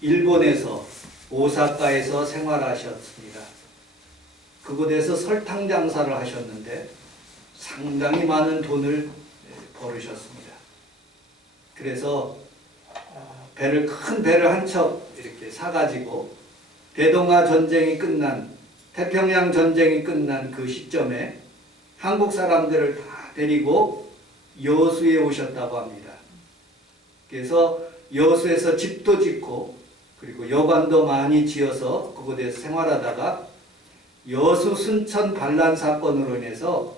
일본에서 오사카에서 생활하셨습니다. 그곳에서 설탕 장사를 하셨는데 상당히 많은 돈을 벌으셨습니다. 그래서 큰 배를 한 척 이렇게 사가지고 대동아 전쟁이 끝난, 태평양 전쟁이 끝난 그 시점에 한국 사람들을 다 데리고 여수에 오셨다고 합니다. 그래서 여수에서 집도 짓고 그리고 여관도 많이 지어서 그곳에서 생활하다가 여수 순천 반란 사건으로 인해서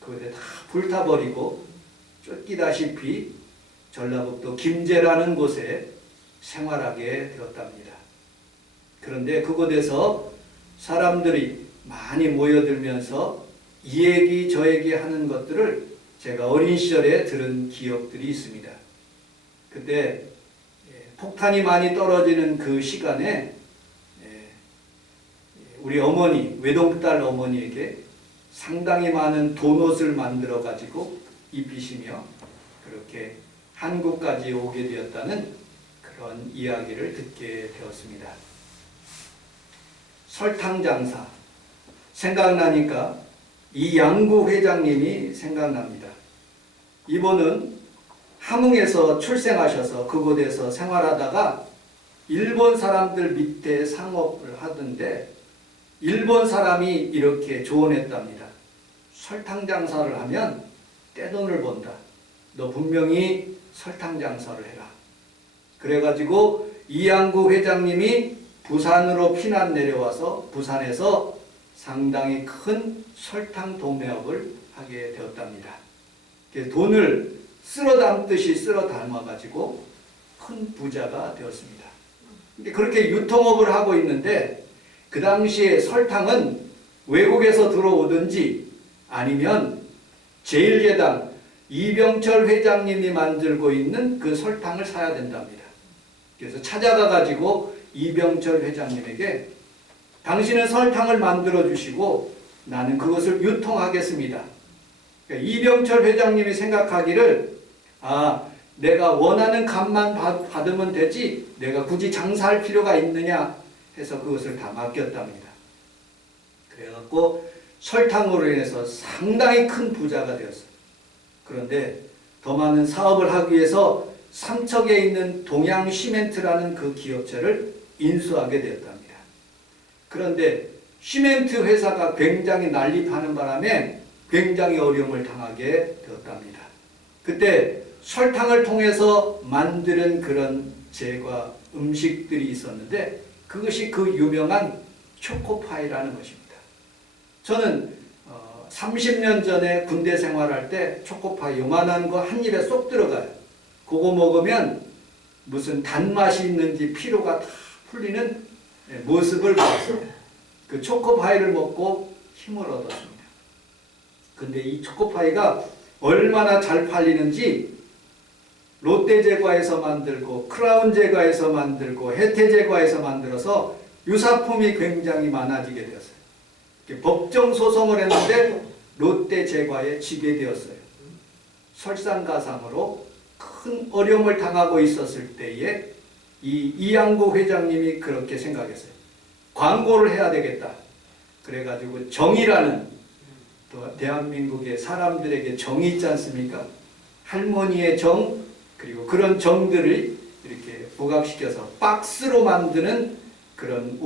그곳에 다 불타버리고 쫓기다시피 전라북도 김제라는 곳에 생활하게 되었답니다. 그런데 그곳에서 사람들이 많이 모여들면서 이 얘기 저 얘기 하는 것들을 제가 어린 시절에 들은 기억들이 있습니다. 그때 폭탄이 많이 떨어지는 그 시간에 우리 어머니, 외동딸 어머니에게 상당히 많은 돈옷을 만들어 가지고 입히시며 그렇게 한국까지 오게 되었다는 그런 이야기를 듣게 되었습니다. 설탕 장사 생각나니까 이양구 회장님이 생각납니다. 이분은 함흥에서 출생하셔서 그곳에서 생활하다가 일본 사람들 밑에 상업을 하던데 일본 사람이 이렇게 조언했답니다. 설탕 장사를 하면 떼돈을 번다. 너 분명히 설탕 장사를 해라. 그래가지고 이양구 회장님이 부산으로 피난 내려와서 부산에서 상당히 큰 설탕 도매업을 하게 되었답니다. 돈을 쓸어 담듯이 쓸어 담아가지고 큰 부자가 되었습니다. 그렇게 유통업을 하고 있는데 그 당시에 설탕은 외국에서 들어오든지 아니면 제1예당 이병철 회장님이 만들고 있는 그 설탕을 사야 된답니다. 그래서 찾아가 가지고 이병철 회장님에게 당신은 설탕을 만들어 주시고 나는 그것을 유통하겠습니다. 그러니까 이병철 회장님이 생각하기를 내가 원하는 값만 받으면 되지 내가 굳이 장사할 필요가 있느냐 해서 그것을 다 맡겼답니다. 그래갖고 설탕으로 인해서 상당히 큰 부자가 되었어요. 그런데 더 많은 사업을 하기 위해서 삼척에 있는 동양시멘트라는 그 기업체를 인수하게 되었답니다. 그런데 시멘트 회사가 굉장히 난립하는 바람에 굉장히 어려움을 당하게 되었답니다. 그때 설탕을 통해서 만드는 그런 제과 음식들이 있었는데 그것이 그 유명한 초코파이라는 것입니다. 저는 30년 전에 군대 생활할 때 초코파이 요만한 거 한 입에 쏙 들어가요. 그거 먹으면 무슨 단맛이 있는지 피로가 다 풀리는 모습을 봤어요. 그 초코파이를 먹고 힘을 얻었습니다. 근데 이 초코파이가 얼마나 잘 팔리는지 롯데제과에서 만들고 크라운제과에서 만들고 혜태제과에서 만들어서 유사품이 굉장히 많아지게 되었어요. 법정 소송을 했는데 롯데제과에 지게 되었어요. 설상가상으로 큰 어려움을 당하고 있었을 때에 이양구 회장님이 그렇게 생각했어요. 광고를 해야 되겠다. 그래가지고 정이라는 또 대한민국의 사람들에게 정이 있지 않습니까? 할머니의 정 그리고 그런 정들을 이렇게 부각시켜서 박스로 만드는 그런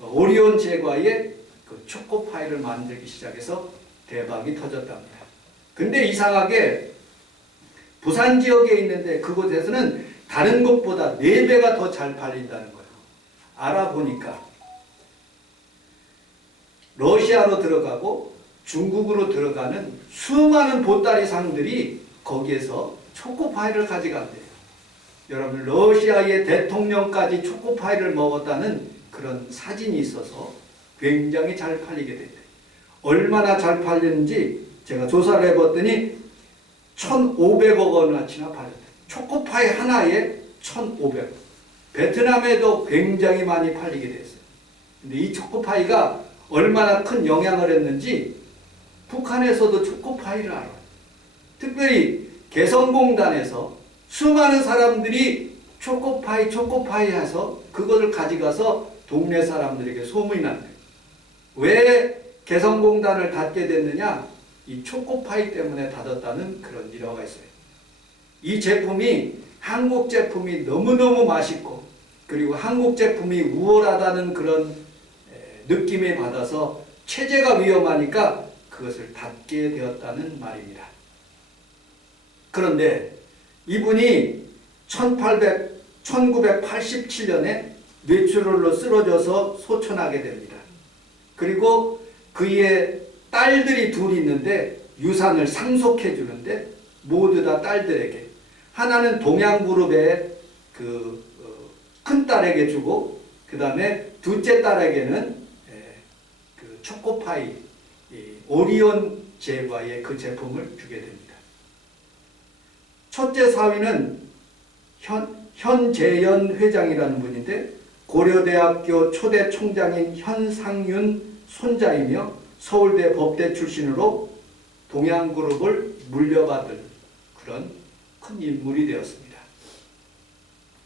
오리온 제과의 그 초코파이를 만들기 시작해서 대박이 터졌답니다. 근데 이상하게 부산 지역에 있는데 그곳에서는 다른 곳보다 4배가 더 잘 팔린다는 거예요. 알아보니까 러시아로 들어가고 중국으로 들어가는 수많은 보따리 상들이 거기에서 초코파이를 가져간대요. 여러분 러시아의 대통령까지 초코파이를 먹었다는 그런 사진이 있어서 굉장히 잘 팔리게 됐대요. 얼마나 잘 팔렸는지 제가 조사를 해봤더니 1,500억 원어치나 팔렸대요. 초코파이 하나에 1,500원. 베트남에도 굉장히 많이 팔리게 됐어요. 근데 이 초코파이가 얼마나 큰 영향을 했는지 북한에서도 초코파이를 알아요. 특별히 개성공단에서 수많은 사람들이 초코파이 해서 그것을 가져가서 동네 사람들에게 소문이 난대요. 왜 개성공단을 닫게 됐느냐? 이 초코파이 때문에 닫았다는 그런 일화가 있어요. 이 제품이 한국 제품이 너무너무 맛있고 그리고 한국 제품이 우월하다는 그런 느낌을 받아서 체제가 위험하니까 그것을 닫게 되었다는 말입니다. 그런데 이분이 1987년에 뇌출혈로 쓰러져서 소천하게 됩니다. 그리고 그의 딸들이 둘이 있는데 유산을 상속해 주는데 모두 다 딸들에게 하나는 동양그룹의 큰 딸에게 주고 그 다음에 둘째 딸에게는 그 초코파이 오리온 제과의 그 제품을 주게 됩니다. 첫째 사위는 현재연 회장이라는 분인데 고려대학교 초대 총장인 현상윤 손자이며 서울대 법대 출신으로 동양그룹을 물려받을 그런 큰 인물이 되었습니다.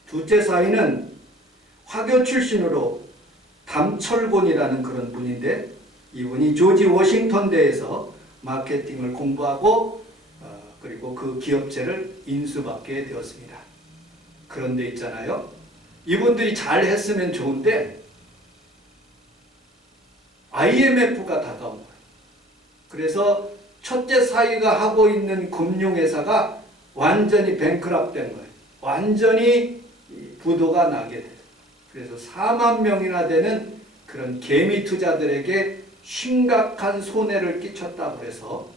둘째 사위는 화교 출신으로 담철곤이라는 그런 분인데 이분이 조지 워싱턴대에서 마케팅을 공부하고 그리고 그 기업체를 인수받게 되었습니다. 그런데 있잖아요. 이분들이 잘 했으면 좋은데 IMF가 다가온 거예요. 그래서 첫째 사위가 하고 있는 금융회사가 완전히 뱅크럽 된 거예요. 완전히 부도가 나게 돼요. 그래서 4만 명이나 되는 그런 개미 투자들에게 심각한 손해를 끼쳤다고 해서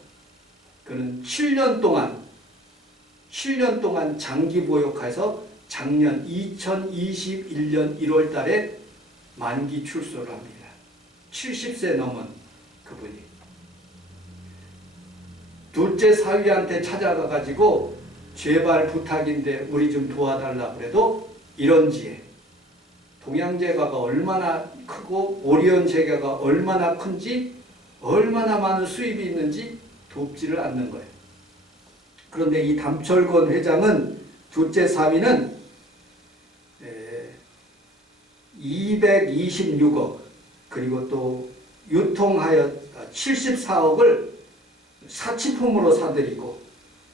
그는 7년 동안 장기 보육해서 작년 2021년 1월 달에 만기 출소를 합니다. 70세 넘은 그분이. 둘째 사위한테 찾아가 가지고 제발 부탁인데 우리 좀 도와달라고 그래도 이런지에 동양제과가 얼마나 크고 오리온 제과가 얼마나 큰지 얼마나 많은 수입이 있는지 돕지를 않는 거예요. 그런데 이 담철건 회장은 둘째 사위는 226억 그리고 또 유통하여 74억을 사치품으로 사들이고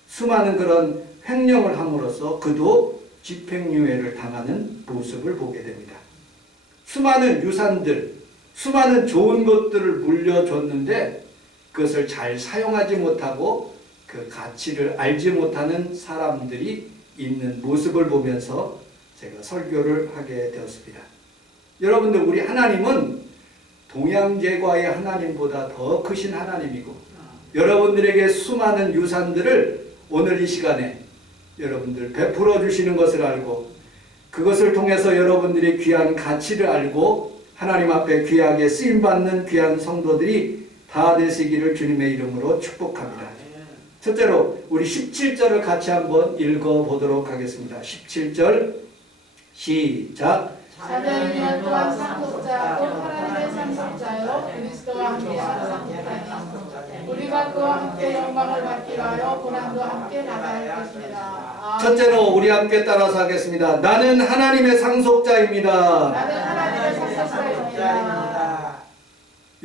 수많은 그런 횡령을 함으로써 그도 집행유예를 당하는 모습을 보게 됩니다. 수많은 유산들, 수많은 좋은 것들을 물려줬는데 그것을 잘 사용하지 못하고 그 가치를 알지 못하는 사람들이 있는 모습을 보면서 제가 설교를 하게 되었습니다. 여러분들, 우리 하나님은 동양제과의 하나님보다 더 크신 하나님이고 여러분들에게 수많은 유산들을 오늘 이 시간에 여러분들 베풀어 주시는 것을 알고 그것을 통해서 여러분들이 귀한 가치를 알고 하나님 앞에 귀하게 쓰임받는 귀한 성도들이 다 되시기를 주님의 이름으로 축복합니다. 첫째로 우리 17절을 같이 한번 읽어보도록 하겠습니다. 17절 시작. 자녀이면 또한 상속자 곧 하나님의 상속자요 그리스도와 함께한 상속자니 우리가 그와 함께 영광을 받기 위하여 고난도 함께 나갈 것입니다. 첫째로 우리 함께 따라서 하겠습니다. 나는 하나님의 상속자입니다. 나는 하나님의 상속자입니다.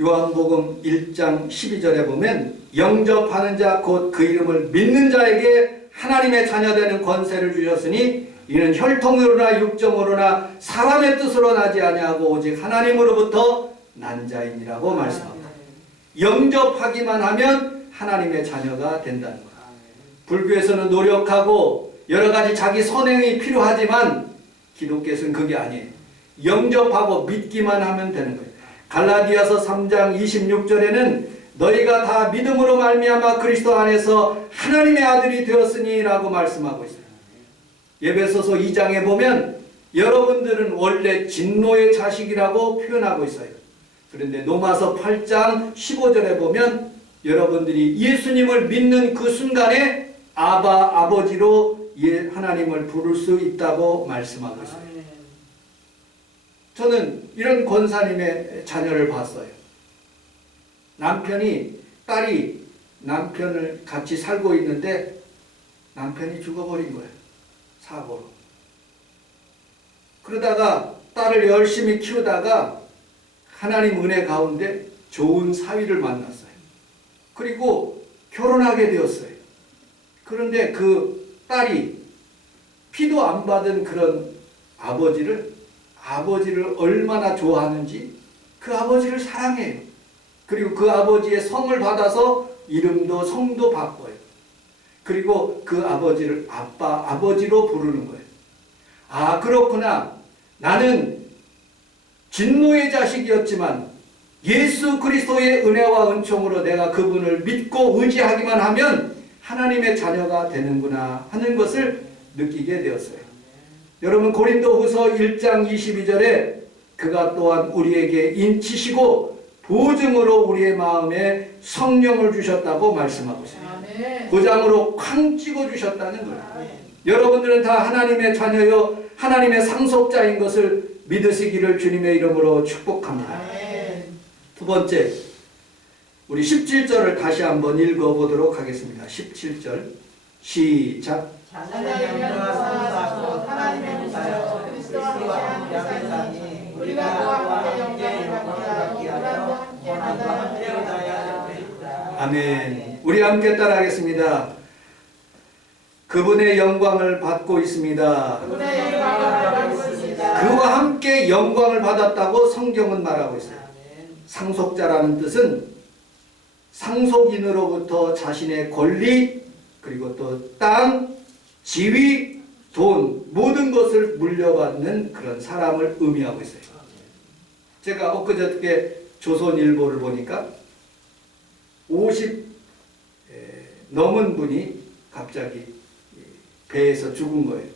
요한복음 1장 12절에 보면 영접하는 자 곧 그 이름을 믿는 자에게 하나님의 자녀되는 권세를 주셨으니 이는 혈통으로나 육정으로나 사람의 뜻으로 나지 아니하고 오직 하나님으로부터 난 자이니라고 말씀합니다. 영접하기만 하면 하나님의 자녀가 된다는 거예요. 불교에서는 노력하고 여러 가지 자기 선행이 필요하지만 기독교에서는 그게 아니에요. 영접하고 믿기만 하면 되는 거예요. 갈라디아서 3장 26절에는 너희가 다 믿음으로 말미암아 그리스도 안에서 하나님의 아들이 되었으니 라고 말씀하고 있어요. 에베소서 2장에 보면 여러분들은 원래 진노의 자식이라고 표현하고 있어요. 그런데 로마서 8장 15절에 보면 여러분들이 예수님을 믿는 그 순간에 아바 아버지로 하나님을 부를 수 있다고 말씀하고 있어요. 저는 이런 권사님의 자녀를 봤어요. 딸이 남편을 같이 살고 있는데 남편이 죽어버린 거예요. 사고로. 그러다가 딸을 열심히 키우다가 하나님 은혜 가운데 좋은 사위를 만났어요. 그리고 결혼하게 되었어요. 그런데 그 딸이 피도 안 받은 그런 아버지를 얼마나 좋아하는지 그 아버지를 사랑해요. 그리고 그 아버지의 성을 받아서 이름도 성도 바꿔요. 그리고 그 아버지를 아버지로 부르는 거예요. 아, 그렇구나. 나는 진노의 자식이었지만 예수 그리스도의 은혜와 은총으로 내가 그분을 믿고 의지하기만 하면 하나님의 자녀가 되는구나 하는 것을 느끼게 되었어요. 여러분, 고린도후서 1장 22절에 그가 또한 우리에게 인치시고 보증으로 우리의 마음에 성령을 주셨다고 말씀하고 있어요. 고장으로 쾅 찍어 주셨다는 거예요. 여러분들은 다 하나님의 자녀요 하나님의 상속자인 것을 믿으시기를 주님의 이름으로 축복합니다. 두 번째, 우리 17절을 다시 한번 읽어보도록 하겠습니다. 17절 시작. 하나님의 모사여 그리스도와 함께 하니 우리가 그와 함께 영광을 받기하여 고난도 함께 받아야. 아멘. 우리 함께 따라하겠습니다. 그분의 영광을 받고 있습니다. 그분의 영광을 받고 있습니다. 그와 함께 영광을 받았다고 성경은 말하고 있어요. 상속자라는 뜻은 상속인으로부터 자신의 권리, 그리고 또 땅, 지위, 돈, 모든 것을 물려받는 그런 사람을 의미하고 있어요. 제가 엊그저께 조선일보를 보니까 50 넘은 분이 갑자기 배에서 죽은 거예요.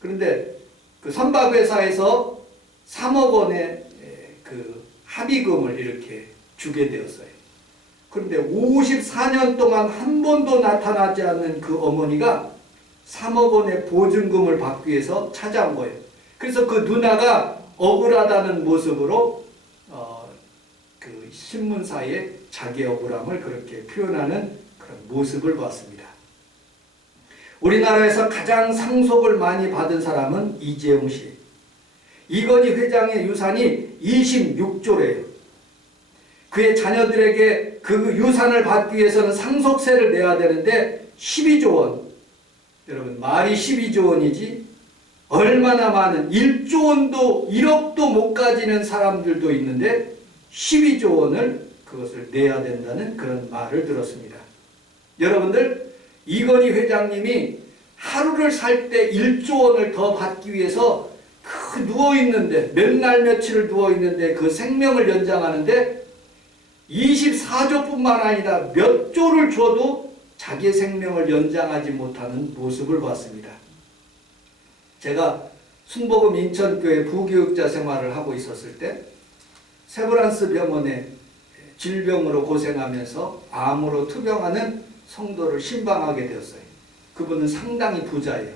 그런데 그 선박회사에서 3억 원의 그 합의금을 이렇게 주게 되었어요. 그런데 54년 동안 한 번도 나타나지 않는 그 어머니가 3억 원의 보증금을 받기 위해서 찾아온 거예요. 그래서 그 누나가 억울하다는 모습으로 그 신문사에 자기 억울함을 그렇게 표현하는 그런 모습을 봤습니다. 우리나라에서 가장 상속을 많이 받은 사람은 이재용 씨. 이건희 회장의 유산이 26조래요. 그의 자녀들에게 그 유산을 받기 위해서는 상속세를 내야 되는데 12조 원. 여러분, 말이 12조 원이지 얼마나 많은 1조 원도 1억도 못 가지는 사람들도 있는데 12조 원을 그것을 내야 된다는 그런 말을 들었습니다. 여러분들, 이건희 회장님이 하루를 살 때 1조 원을 더 받기 위해서 그 누워있는데 몇 날 며칠을 누워있는데 그 생명을 연장하는데 24조뿐만 아니라 몇 조를 줘도 자기의 생명을 연장하지 못하는 모습을 봤습니다. 제가 순복음 인천교회 부교육자 생활을 하고 있었을 때 세브란스 병원에 질병으로 고생하면서 암으로 투병하는 성도를 신방하게 되었어요. 그분은 상당히 부자예요.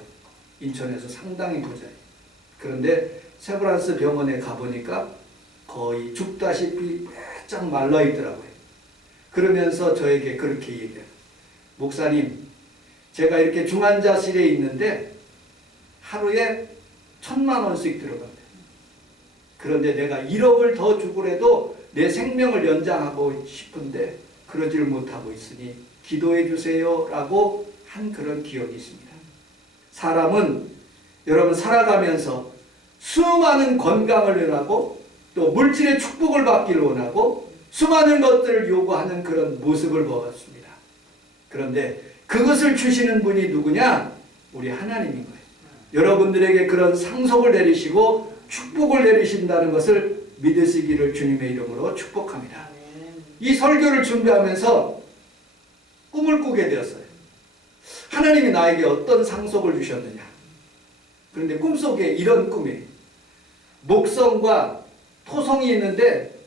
인천에서 상당히 부자예요. 그런데 세브란스 병원에 가보니까 거의 죽다시피 바짝 말라있더라고요. 그러면서 저에게 그렇게 얘기해요. 목사님, 제가 이렇게 중환자실에 있는데 하루에 1,000만 원씩 들어간대요. 그런데 내가 1억을 더 주고라도 내 생명을 연장하고 싶은데 그러지를 못하고 있으니 기도해 주세요 라고 한 그런 기억이 있습니다. 사람은 여러분 살아가면서 수많은 건강을 원하고 또 물질의 축복을 받기를 원하고 수많은 것들을 요구하는 그런 모습을 보았습니다. 그런데 그것을 주시는 분이 누구냐? 우리 하나님인 거예요. 여러분들에게 그런 상속을 내리시고 축복을 내리신다는 것을 믿으시기를 주님의 이름으로 축복합니다. 이 설교를 준비하면서 꿈을 꾸게 되었어요. 하나님이 나에게 어떤 상속을 주셨느냐. 그런데 꿈속에 이런 꿈이에요. 목성과 토성이 있는데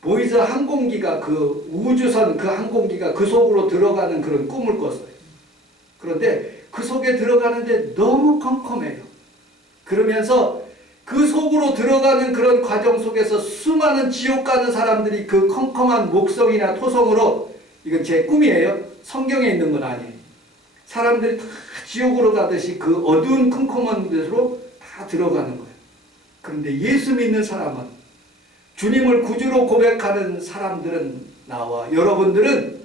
보이저 항공기가 그 우주선 그 항공기가 그 속으로 들어가는 그런 꿈을 꿨어요. 그런데 그 속에 들어가는데 너무 컴컴해요. 그러면서 그 속으로 들어가는 그런 과정 속에서 수많은 지옥 가는 사람들이 그 컴컴한 목성이나 토성으로, 이건 제 꿈이에요. 성경에 있는 건 아니에요. 사람들이 다 지옥으로 가듯이 그 어두운 컴컴한 곳으로 다 들어가는 거예요. 그런데 예수 믿는 사람은, 주님을 구주로 고백하는 사람들은, 나와 여러분들은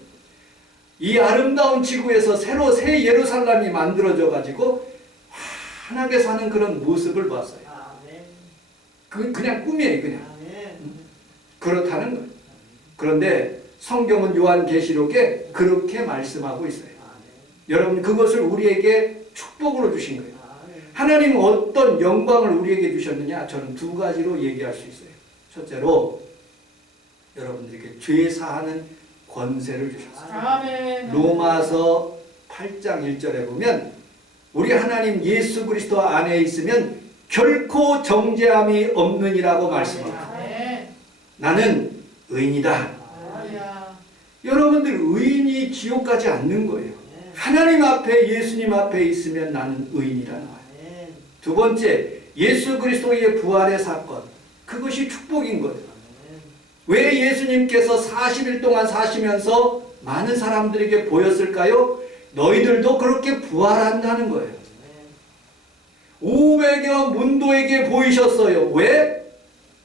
이 아름다운 지구에서 새로 새 예루살렘이 만들어져 가지고 환하게 사는 그런 모습을 봤어요. 그냥 꿈이에요, 그냥. 그렇다는 거예요. 그런데 성경은 요한계시록에 그렇게 말씀하고 있어요. 여러분, 그것을 우리에게 축복으로 주신 거예요. 하나님은 어떤 영광을 우리에게 주셨느냐? 저는 두 가지로 얘기할 수 있어요. 첫째로 여러분들에게 죄 사하는 권세를 주셨어요. 아멘. 로마서 8장 1절에 보면 우리 하나님 예수 그리스도 안에 있으면 결코 정죄함이 없느니라고 말씀합니다. 아멘. 나는 의인이다. 할렐루야. 여러분들, 의인이 지옥 가지 않는 거예요. 하나님 앞에, 예수님 앞에 있으면 나는 의인이라는 거예요. 두 번째, 예수 그리스도의 부활의 사건, 그것이 축복인 거예요. 왜 예수님께서 40일 동안 사시면서 많은 사람들에게 보였을까요? 너희들도 그렇게 부활한다는 거예요. 500여 문도에게 보이셨어요. 왜?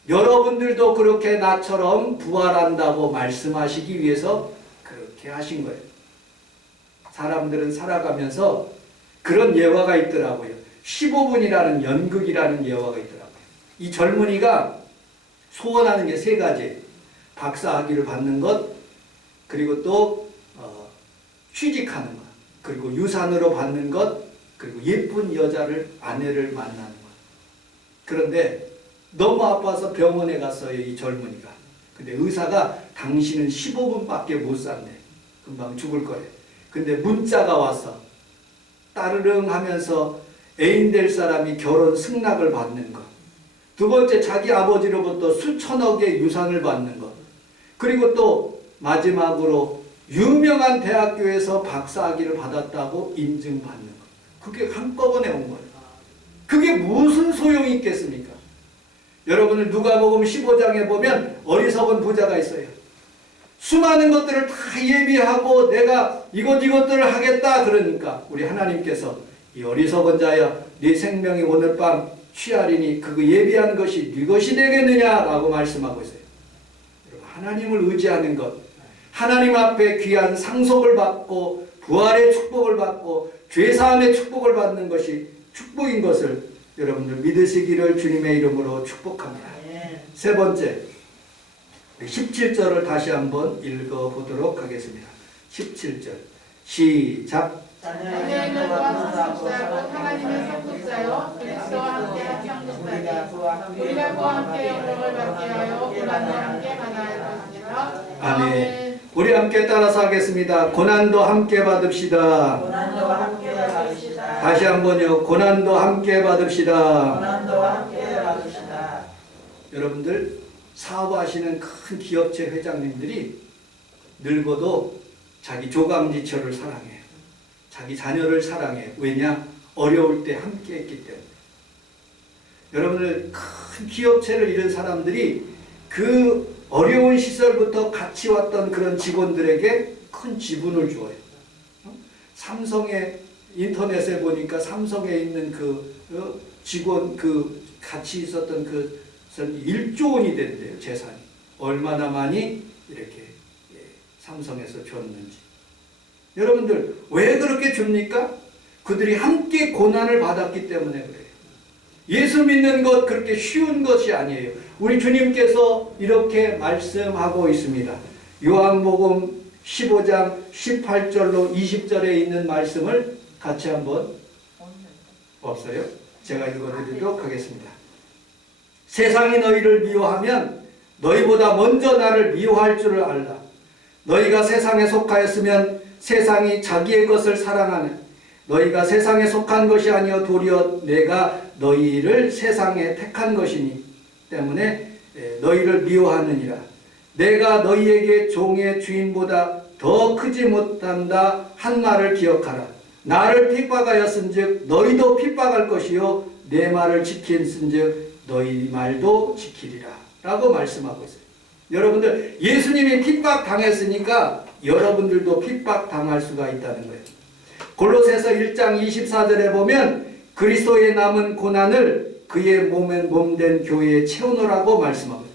여러분들도 그렇게 나처럼 부활한다고 말씀하시기 위해서 그렇게 하신 거예요. 사람들은 살아가면서 그런 예화가 있더라고요. 15분이라는 연극이라는 예화가 있더라고요. 이 젊은이가 소원하는 게 세 가지. 박사학위를 받는 것, 그리고 또 취직하는 것, 그리고 유산으로 받는 것, 그리고 예쁜 여자를, 아내를 만나는 것. 그런데 너무 아파서 병원에 갔어요, 이 젊은이가. 근데 의사가 당신은 15분밖에 못 산대. 금방 죽을 거래. 근데 문자가 와서 따르릉 하면서 애인 될 사람이 결혼 승낙을 받는 것. 두 번째, 자기 아버지로부터 수천억의 유산을 받는 것. 그리고 또 마지막으로 유명한 대학교에서 박사학위를 받았다고 인증받는 것. 그게 한꺼번에 온 거예요. 그게 무슨 소용이 있겠습니까? 여러분들 누가복음 15장에 보면 어리석은 부자가 있어요. 수많은 것들을 다 예비하고 내가 이것들을 하겠다 그러니까 우리 하나님께서 이 어리석은 자야, 네 생명이 오늘 밤 취하리니 그거 예비한 것이 네 것이 되겠느냐라고 말씀하고 있어요. 여러분, 하나님을 의지하는 것, 하나님 앞에 귀한 상속을 받고 부활의 축복을 받고 죄사함의 축복을 받는 것이 축복인 것을 여러분들 믿으시기를 주님의 이름으로 축복합니다. 세 번째, 17절을 다시 한번 읽어보도록 하겠습니다. 17절 시작. 자녀는 또한 상속자고 하나님의 상속자요 그리스도와 함께 상속자니 우리가 그와 함께 영광을 받게 하여 고난도 함께 받아야 것이니라. 아멘. 우리 함께 따라서 하겠습니다. 고난도 함께 받읍시다. 고난도 함께 받읍시다. 다시 한번요. 고난도 함께 받읍시다. 고난도 함께 받읍시다. 여러분들, 사업하시는 큰 기업체 회장님들이 늙어도 자기 조강지처를 사랑해요. 자기 자녀를 사랑해요. 왜냐? 어려울 때 함께 했기 때문에. 여러분들, 큰 기업체를 잃은 사람들이 그 어려운 시절부터 같이 왔던 그런 직원들에게 큰 지분을 줘요. 삼성의 인터넷에 보니까 삼성에 있는 그 직원 같이 있었던 그 1조 원이 된대요, 재산이. 얼마나 많이 이렇게 삼성에서 줬는지. 여러분들, 왜 그렇게 줍니까? 그들이 함께 고난을 받았기 때문에 그래요. 예수 믿는 것 그렇게 쉬운 것이 아니에요. 우리 주님께서 이렇게 말씀하고 있습니다. 요한복음 15장 18절로 20절에 있는 말씀을 같이 한번, 없어요? 제가 읽어드리도록 하겠습니다. 세상이 너희를 미워하면 너희보다 먼저 나를 미워할 줄을 알라. 너희가 세상에 속하였으면 세상이 자기의 것을 사랑하는, 너희가 세상에 속한 것이 아니요 도리어 내가 너희를 세상에 택한 것이니 때문에 너희를 미워하느니라. 내가 너희에게 종의 주인보다 더 크지 못한다 한 말을 기억하라. 나를 핍박하였은즉 너희도 핍박할 것이요 내 말을 지킨은즉 너희 말도 지키리라 라고 말씀하고 있어요. 여러분들, 예수님이 핍박 당했으니까 여러분들도 핍박 당할 수가 있다는 거예요. 골로새서 1장 24절에 보면 그리스도의 남은 고난을 그의 몸엔 몸된 교회에 채우노라고 말씀합니다.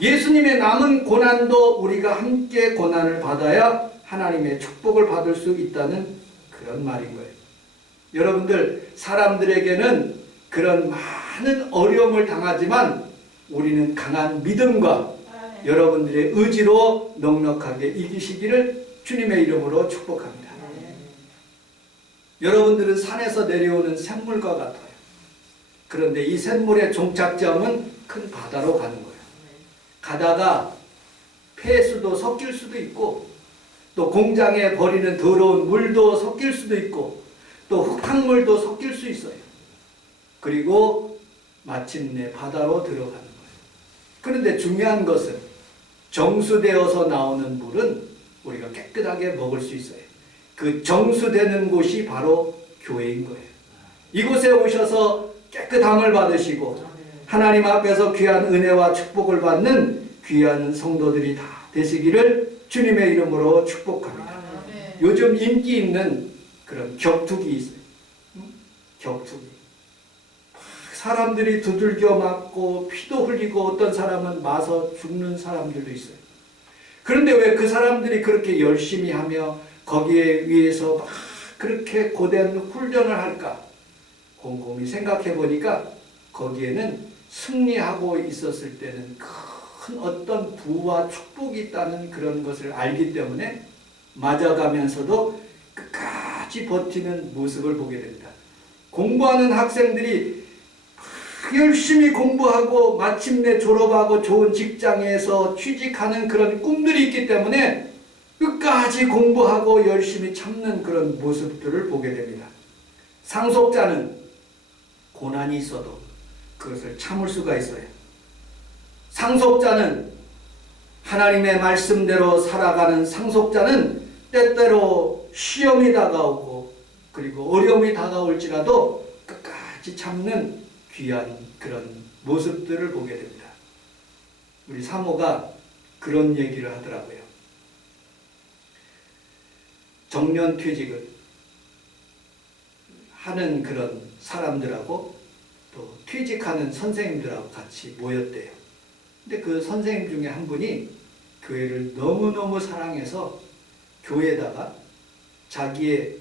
예수님의 남은 고난도 우리가 함께 고난을 받아야 하나님의 축복을 받을 수 있다는 그런 말인 거예요. 여러분들, 사람들에게는 그런 많은 어려움을 당하지만 우리는 강한 믿음과 여러분들의 의지로 넉넉하게 이기시기를 주님의 이름으로 축복합니다. 여러분들은 산에서 내려오는 샘물과 같아요. 그런데 이 샘물의 종착점은 큰 바다로 가는 거예요. 가다가 폐수도 섞일 수도 있고, 또 공장에 버리는 더러운 물도 섞일 수도 있고, 또 흙탕물도 섞일 수 있어요. 그리고 마침내 바다로 들어가는 거예요. 그런데 중요한 것은 정수되어서 나오는 물은 우리가 깨끗하게 먹을 수 있어요. 그 정수되는 곳이 바로 교회인 거예요. 이곳에 오셔서 깨끗함을 받으시고 하나님 앞에서 귀한 은혜와 축복을 받는 귀한 성도들이 다 되시기를 주님의 이름으로 축복합니다. 요즘 인기 있는 그런 격투기 있어요. 격투기. 사람들이 두들겨 맞고 피도 흘리고 어떤 사람은 맞아 죽는 사람들도 있어요. 그런데 왜 그 사람들이 그렇게 열심히 하며 거기에 위해서 막 그렇게 고된 훈련을 할까? 곰곰이 생각해 보니까 거기에는 승리하고 있었을 때는 큰 어떤 부와 축복이 있다는 그런 것을 알기 때문에 맞아가면서도 끝까지 버티는 모습을 보게 됩니다. 공부하는 학생들이 열심히 공부하고 마침내 졸업하고 좋은 직장에서 취직하는 그런 꿈들이 있기 때문에 끝까지 공부하고 열심히 참는 그런 모습들을 보게 됩니다. 상속자는 고난이 있어도 그것을 참을 수가 있어요. 상속자는 하나님의 말씀대로 살아가는 상속자는 때때로 시험이 다가오고 그리고 어려움이 다가올지라도 끝까지 참는 귀한 그런 모습들을 보게 됩니다. 우리 사모가 그런 얘기를 하더라고요. 정년퇴직을 하는 그런 사람들하고 또 퇴직하는 선생님들하고 같이 모였대요. 근데 그 선생님 중에 한 분이 교회를 너무너무 사랑해서 교회에다가 자기의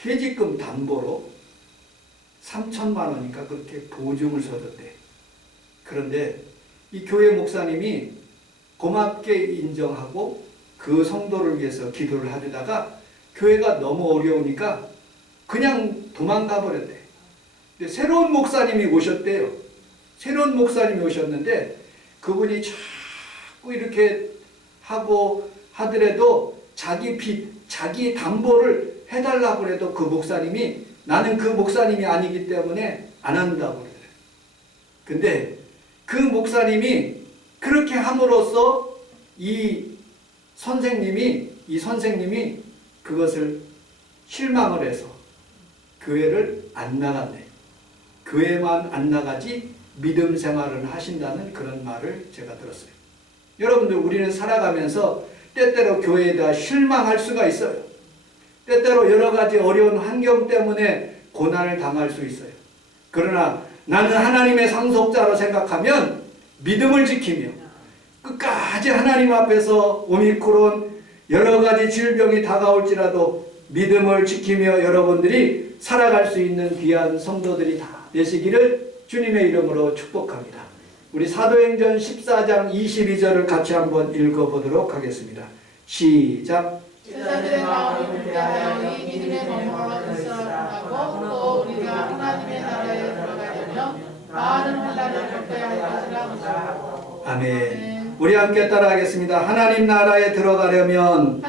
퇴직금 담보로 3천만 원이니까 그렇게 보증을 서줬대. 그런데 이 교회 목사님이 고맙게 인정하고 그 성도를 위해서 기도를 하려다가 교회가 너무 어려우니까 그냥 도망가 버렸대. 근데 새로운 목사님이 오셨대요. 새로운 목사님이 오셨는데 그분이 자꾸 이렇게 하고 하더라도 자기 빚, 자기 담보를 해달라고 해도 그 목사님이 나는 그 목사님이 아니기 때문에 안 한다고 그래요. 근데 그 목사님이 그렇게 함으로써 이 선생님이 그것을 실망을 해서 교회를 안 나갔네. 교회만 안 나가지 믿음 생활을 하신다는 그런 말을 제가 들었어요. 여러분들, 우리는 살아가면서 때때로 교회에 대해 실망할 수가 있어요. 때때로 여러 가지 어려운 환경 때문에 고난을 당할 수 있어요. 그러나 나는 하나님의 상속자로 생각하면 믿음을 지키며 끝까지 하나님 앞에서 오미크론 여러 가지 질병이 다가올지라도 믿음을 지키며 여러분들이 살아갈 수 있는 귀한 성도들이 다 되시기를 주님의 이름으로 축복합니다. 우리 사도행전 14장 22절을 같이 한번 읽어보도록 하겠습니다. 시작. 제자들의 마음을 굳게 하여 이 믿음의 건강을 결실하고 또 우리가 하나님의 나라에 들어가려면 많은 환난을 겪어야 할 것이라 하고. 아멘. 우리 함께 따라하겠습니다. 하나님 나라에 들어가려면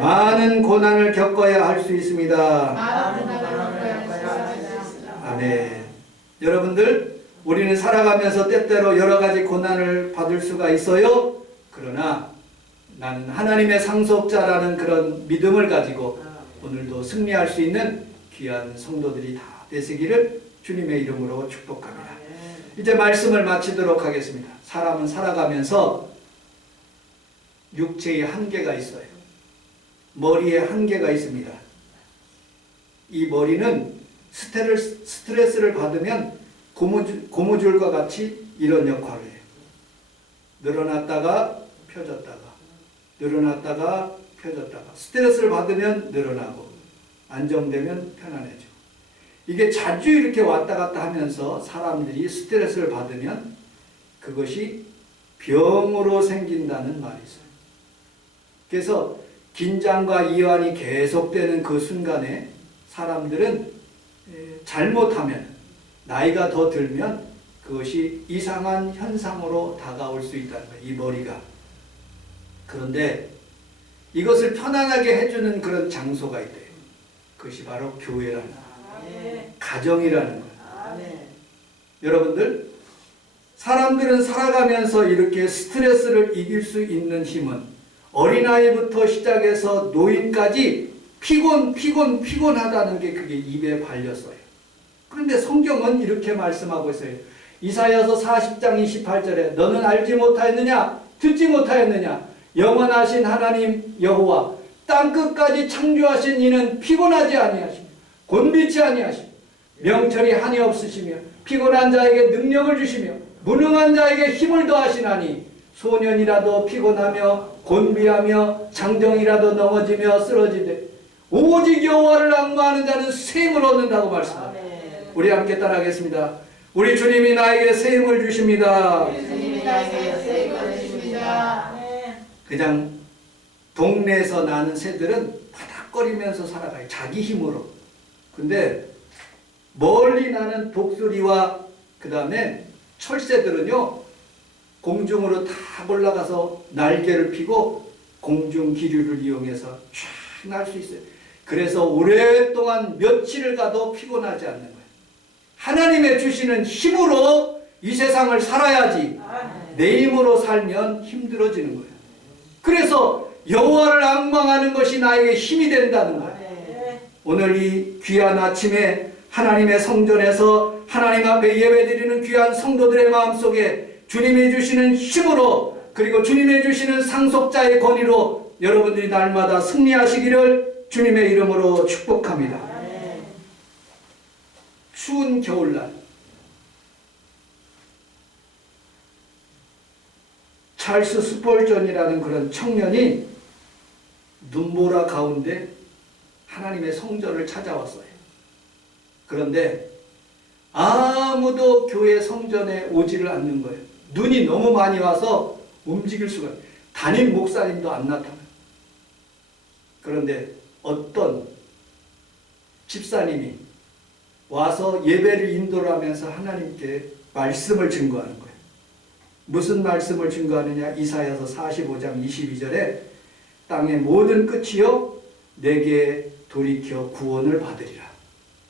많은 고난을 겪어야 할 수 있습니다. 아멘. 여러분들, 우리는 살아가면서 때때로 여러 가지 고난을 받을 수가 있어요. 그러나 나는 하나님의 상속자라는 그런 믿음을 가지고 오늘도 승리할 수 있는 귀한 성도들이 다 되시기를 주님의 이름으로 축복합니다. 이제 말씀을 마치도록 하겠습니다. 사람은 살아가면서 육체의 한계가 있어요. 머리에 한계가 있습니다. 이 머리는 스트레스를 받으면 고무줄과 같이 이런 역할을 해요. 늘어났다가 펴졌다가, 늘어났다가 펴졌다가. 스트레스를 받으면 늘어나고 안정되면 편안해져. 이게 자주 이렇게 왔다 갔다 하면서 사람들이 스트레스를 받으면 그것이 병으로 생긴다는 말이 있어요. 그래서 긴장과 이완이 계속되는 그 순간에 사람들은 잘못하면 나이가 더 들면 그것이 이상한 현상으로 다가올 수 있다는 거예요. 이 머리가. 그런데 이것을 편안하게 해주는 그런 장소가 있대요. 그것이 바로 교회라는 거예요. 가정이라는 거예요. 여러분들, 사람들은 살아가면서 이렇게 스트레스를 이길 수 있는 힘은 어린아이부터 시작해서 노인까지 피곤하다는 게 그게 입에 발렸어요. 그런데 성경은 이렇게 말씀하고 있어요. 이사야서 40장 28절에 너는 알지 못하였느냐? 듣지 못하였느냐? 영원하신 하나님 여호와 땅끝까지 창조하신 이는 피곤하지 아니하시며 곤비치 아니하시며 명철이 한이 없으시며 피곤한 자에게 능력을 주시며 무능한 자에게 힘을 더하시나니 소년이라도 피곤하며 곤비하며 장정이라도 넘어지며 쓰러지되 오직 여호와를 앙마하는 자는 샘을 얻는다고 말씀합니다. 우리 함께 따라하겠습니다. 우리 주님이 나에게 새 힘을 주십니다. 주님이 나에게 새 힘을 주십니다. 그냥 동네에서 나는 새들은 바닥거리면서 살아가요. 자기 힘으로. 근데 멀리 나는 독수리와 그 다음에 철새들은요, 공중으로 다 올라가서 날개를 펴고 공중 기류를 이용해서 쫙 날 수 있어요. 그래서 오랫동안 며칠을 가도 피곤하지 않는 거예요. 하나님의 주시는 힘으로 이 세상을 살아야지 내 힘으로 살면 힘들어지는 거예요. 그래서 여호와를 앙망하는 것이 나에게 힘이 된다는 거예요. 오늘 이 귀한 아침에 하나님의 성전에서 하나님 앞에 예배드리는 귀한 성도들의 마음속에 주님이 주시는 힘으로 그리고 주님이 주시는 상속자의 권위로 여러분들이 날마다 승리하시기를 주님의 이름으로 축복합니다. 추운 겨울날 찰스 스펄전이라는 그런 청년이 눈보라 가운데 하나님의 성전을 찾아왔어요. 그런데 아무도 교회 성전에 오지를 않는 거예요. 눈이 너무 많이 와서 움직일 수가 없어요. 담임 목사님도 안 나타나요. 그런데 어떤 집사님이 와서 예배를 인도를 하면서 하나님께 말씀을 증거하는 거예요. 무슨 말씀을 증거하느냐? 이사야서 45장 22절에 땅의 모든 끝이요 내게 돌이켜 구원을 받으리라.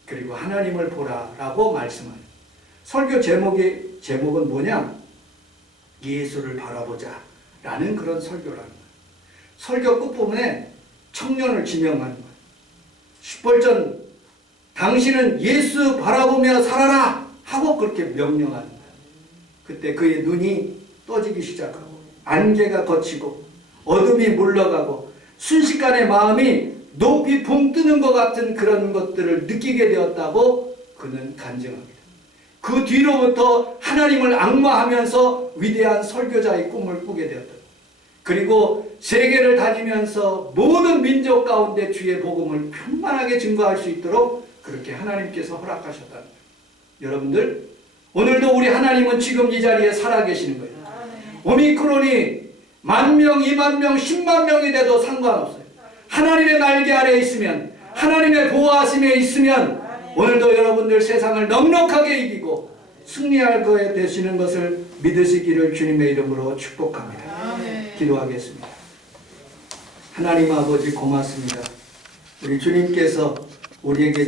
그리고 하나님을 보라 라고 말씀하는 설교 제목은 뭐냐? 예수를 바라보자 라는 그런 설교라는 거예요. 설교 끝부분에 청년을 지명하는 거예요. 슈펄전 당신은 예수 바라보며 살아라 하고 그렇게 명령하는 거예요. 그때 그의 눈이 떠지기 시작하고 안개가 걷히고 어둠이 물러가고 순식간에 마음이 높이 붕뜨는 것 같은 그런 것들을 느끼게 되었다고 그는 간증합니다. 그 뒤로부터 하나님을 앙마하면서 위대한 설교자의 꿈을 꾸게 되었다. 그리고 세계를 다니면서 모든 민족 가운데 주의 복음을 편만하게 증거할 수 있도록 그렇게 하나님께서 허락하셨다는 거예요. 여러분들, 오늘도 우리 하나님은 지금 이 자리에 살아계시는 거예요. 오미크론이 10,000명, 20,000명, 100,000명이 돼도 상관없어요. 하나님의 날개 아래에 있으면, 하나님의 보호하심에 있으면 오늘도 여러분들 세상을 넉넉하게 이기고 승리할 거에 되시는 것을 믿으시기를 주님의 이름으로 축복합니다. 기도하겠습니다. 하나님 아버지 고맙습니다. 우리 주님께서 우리에게